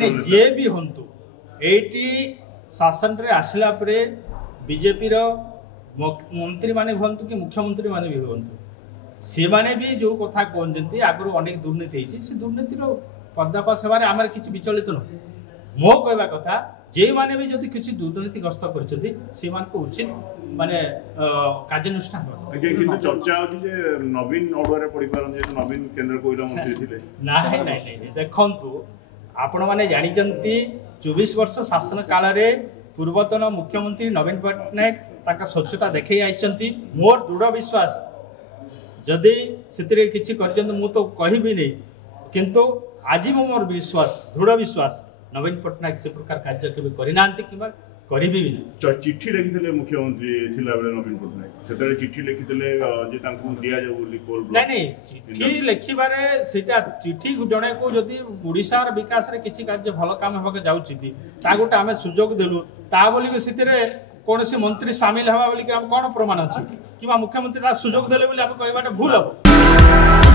जे भी हंतु एटी शासन रे आसला परे बीजेपी रो मंत्री माने हंतु कि मुख्यमंत्री माने भी हंतु से माने भी जो कथा कहते आगु अनेक दुर्नीति से दुर्नीतिर पर्दाफाश होबार आम किसी विचलित नुह मो कहवा कथा जे माने भी जदि किसी दुर्नीतिग्रस्त कर उचित माने कार्यानुष्ठान चर्चा नवीन अड़ुआ पड़ पारे नवीन केंद्र कोयला मंत्री थिले नहीं नहीं देखंतु आपण माने जानिचंती 24 वर्ष शासन काल रे पूर्वतन मुख्यमंत्री नवीन पट्टनायक ताका स्वच्छता देखै आइचंती मोर दृढ़ विश्वास जदि से किसी कर मु तो कहबी नहीं किंतु आज मोर विश्वास दृढ़ विश्वास नवीन पट्टनायक से प्रकार कार्य केबे करना करी भी नहीं चिट्ठी लिखिले मुख्यमंत्री थिला बेले नवीन पट्टनायक सेतरे चिट्ठी लिखिले जे तांको दिया जाऊ बोली कोल नहीं चिट्ठी लिखिबारे सेटा चिट्ठी जणे को जदि ओडिसार विकास रे किछि कार्य भल काम होबके जाउछि ता गोटे आमे सुजोग देलु ता बोली के सितरे कोनसी मंत्री शामिल हवा बोली के हम कोन प्रमाण अछि किबा मुख्यमंत्री ता सुजोग देले बोली हम कहबाटा भूल हो।